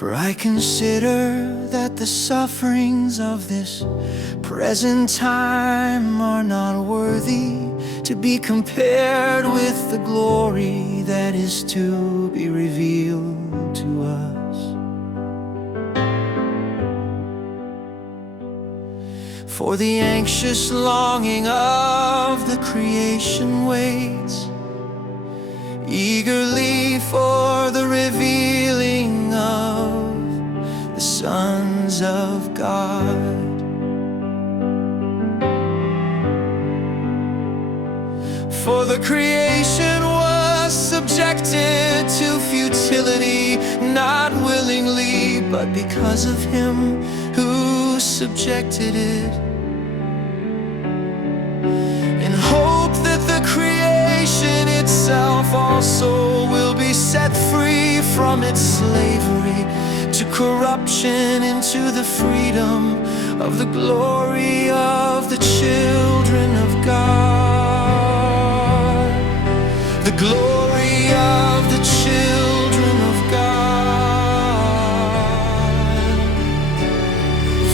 For I consider that the sufferings of this present time are not worthy to be compared with the glory that is to be revealed to us. For the anxious longing of the creation waits eagerly for the revealing of the sons of God. For the creation was subjected to futility, not willingly, but because of him who subjected it, in hope that the creation itself also will be set free from its slavery to corruption into the freedom of the glory of the children of God. The glory of the children of God.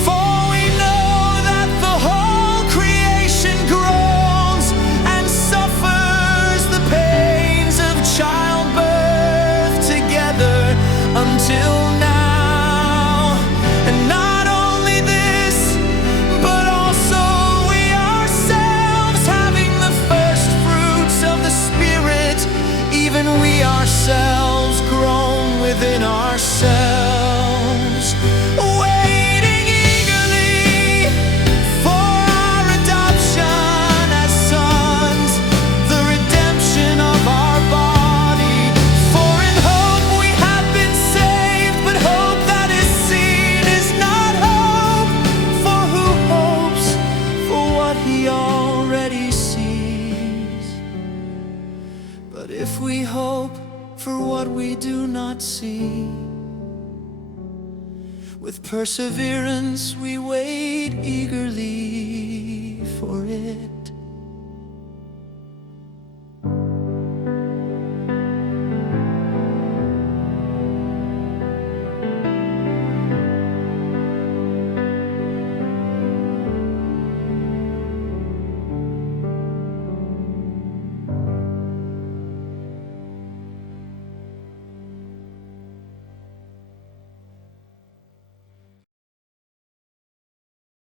For we know that the whole creation groans and suffers the pains of childbirth together until now. And not only this, but also we ourselves, having the first fruits of the Spirit, even we ourselves groan within ourselves, waiting eagerly for our adoption as sons, the redemption of our body. For in hope we have been saved, but hope that is seen is not hope. For who hopes for what he already sees? But if we hope for what we do not see, with perseverance we wait eagerly for it.